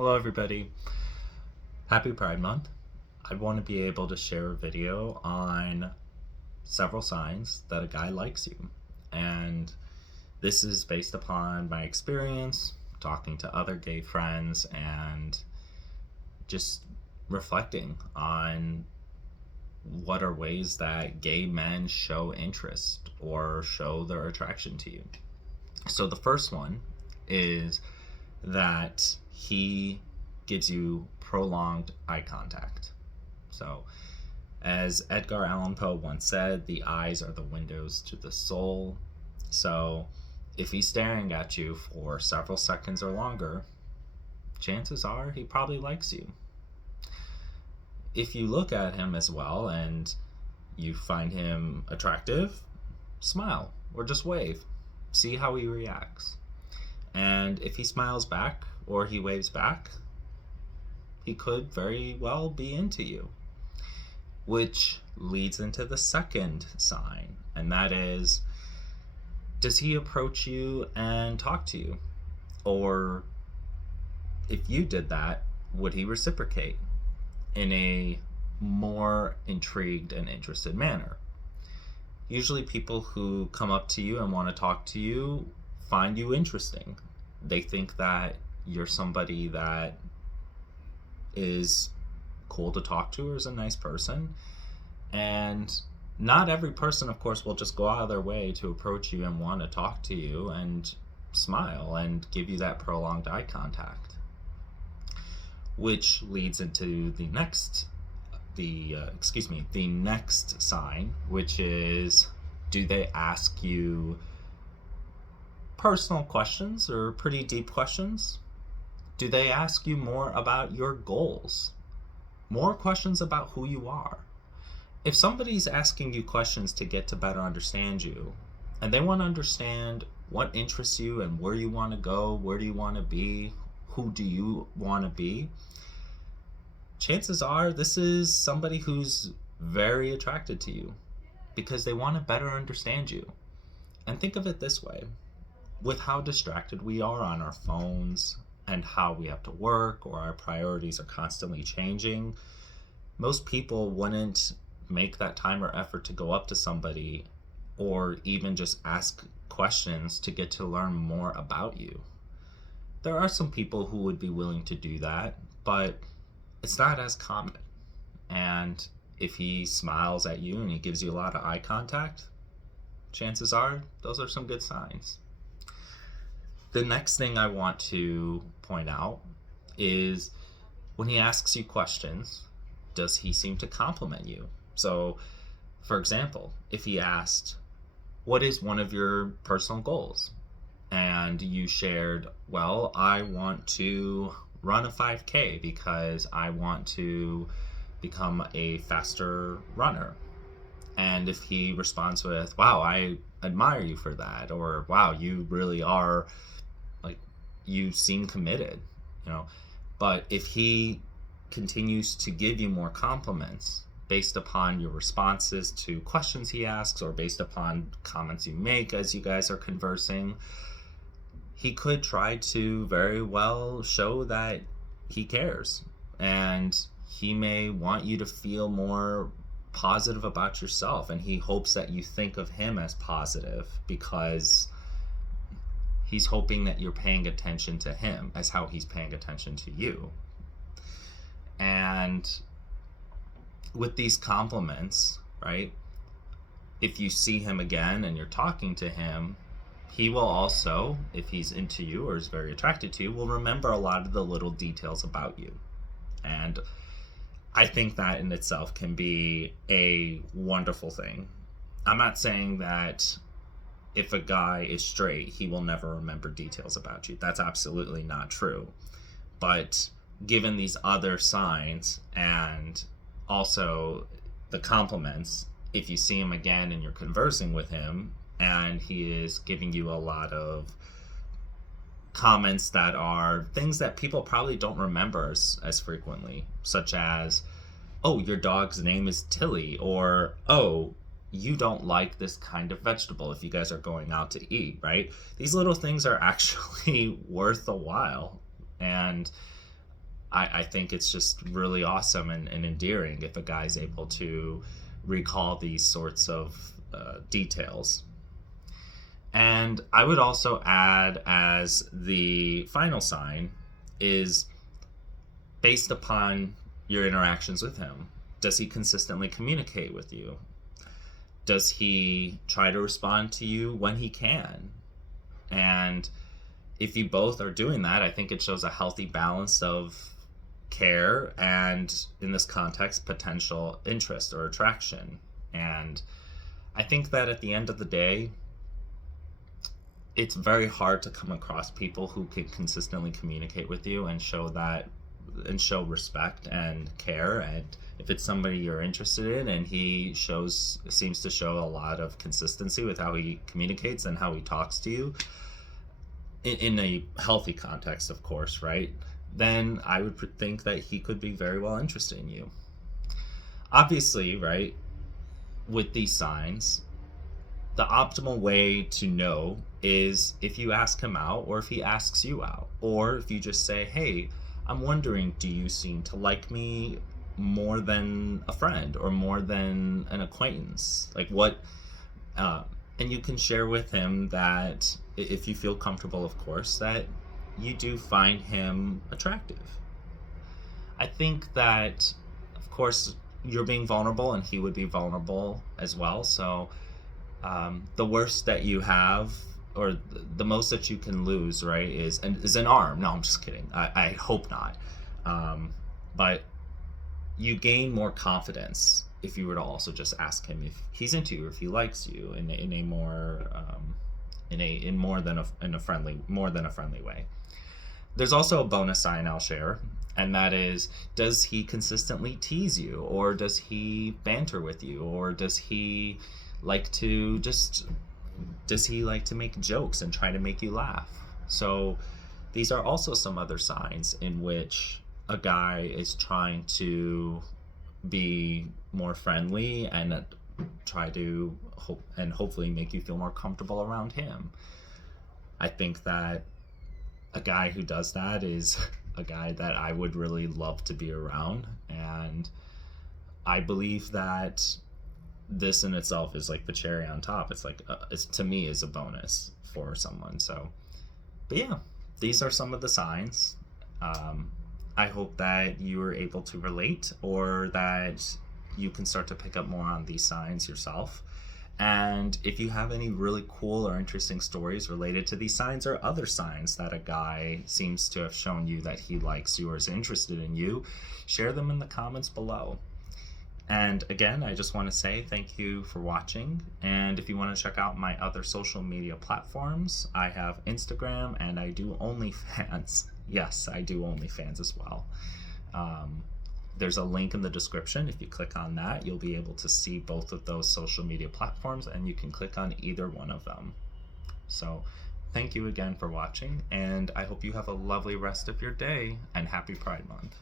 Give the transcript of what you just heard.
Hello, everybody. Happy Pride Month. I want to be able to share a video on several signs that a guy likes you. And this is based upon my experience talking to other gay friends and just reflecting on what are ways that gay men show interest or show their attraction to you. So the first one is that he gives you prolonged eye contact. So, as Edgar Allan Poe once said, the eyes are the windows to the soul. So, if he's staring at you for several seconds or longer, chances are he probably likes you. If you look at him as well and you find him attractive, smile or just wave. See how he reacts. And if he smiles back or he waves back, he could very well be into you. Which leads into the second sign, and that is, does he approach you and talk to you? Or if you did that, would he reciprocate in a more intrigued and interested manner? Usually people who come up to you and want to talk to you find you interesting. They think that you're somebody that is cool to talk to or is a nice person. And not every person, of course, will just go out of their way to approach you and want to talk to you and smile and give you that prolonged eye contact. Which leads into the next sign, which is, do they ask you personal questions or pretty deep questions? Do they ask you more about your goals? More questions about who you are? If somebody's asking you questions to get to better understand you, and they want to understand what interests you and where you want to go, where do you want to be, who do you want to be, chances are this is somebody who's very attracted to you because they want to better understand you. And think of it this way. With how distracted we are on our phones and how we have to work or our priorities are constantly changing, most people wouldn't make that time or effort to go up to somebody or even just ask questions to get to learn more about you. There are some people who would be willing to do that, but it's not as common. And if he smiles at you and he gives you a lot of eye contact, chances are those are some good signs. The next thing I want to point out is when he asks you questions, does he seem to compliment you? So, for example, if he asked, what is one of your personal goals? And you shared, well, I want to run a 5K because I want to become a faster runner. And if he responds with, wow, I admire you for that, or wow, you really are, like, you seem committed, but if he continues to give you more compliments based upon your responses to questions he asks or based upon comments you make as you guys are conversing, he could try to very well show that he cares, and he may want you to feel more positive about yourself, and he hopes that you think of him as positive because he's hoping that you're paying attention to him as how he's paying attention to you. And with these compliments, right, if you see him again and you're talking to him, he will also, if he's into you or is very attracted to you, will remember a lot of the little details about you. And I think that in itself can be a wonderful thing. I'm not saying that if a guy is straight, he will never remember details about you. That's absolutely not true. But given these other signs and also the compliments, if you see him again and you're conversing with him and he is giving you a lot of comments that are things that people probably don't remember as frequently, such as, oh, your dog's name is Tilly, or, oh, you don't like this kind of vegetable if you guys are going out to eat, right? These little things are actually worth a while. And I think it's just really awesome and endearing if a guy's able to recall these sorts of details. And I would also add, as the final sign, is based upon your interactions with him. Does he consistently communicate with you? Does he try to respond to you when he can? And if you both are doing that, I think it shows a healthy balance of care and, in this context, potential interest or attraction. And I think that at the end of the day, it's very hard to come across people who can consistently communicate with you and show that, and show respect and care. And if it's somebody you're interested in and he seems to show a lot of consistency with how he communicates and how he talks to you, in a healthy context, of course, right? Then I would think that he could be very well interested in you. Obviously, right, with these signs, the optimal way to know is if you ask him out, or if he asks you out, or if you just say, hey, I'm wondering, do you seem to like me more than a friend or more than an acquaintance? Like what, and you can share with him that, if you feel comfortable, of course, that you do find him attractive. I think that, of course, you're being vulnerable and he would be vulnerable as well. So the worst that you have, or the most that you can lose, right, is an arm. No, I'm just kidding. I hope not. But you gain more confidence if you were to also just ask him if he's into you, or if he likes you in a more more than a friendly way. There's also a bonus sign I'll share, and that is, does he consistently tease you, or does he banter with you, or does he like to make jokes and try to make you laugh? So these are also some other signs in which a guy is trying to be more friendly and try to hopefully make you feel more comfortable around him. I think that a guy who does that is a guy that I would really love to be around, and I believe that this in itself is like the cherry on top. It's like it's, to me, is a bonus for someone. So, but yeah, these are some of the signs. I hope that you are able to relate, or that you can start to pick up more on these signs yourself. And if you have any really cool or interesting stories related to these signs, or other signs that a guy seems to have shown you that he likes you or is interested in you, share them in the comments below. And again, I just want to say thank you for watching. And if you want to check out my other social media platforms, I have Instagram, and I do OnlyFans. Yes, I do OnlyFans as well. There's a link in the description. If you click on that, you'll be able to see both of those social media platforms, and you can click on either one of them. So thank you again for watching, and I hope you have a lovely rest of your day, and happy Pride Month.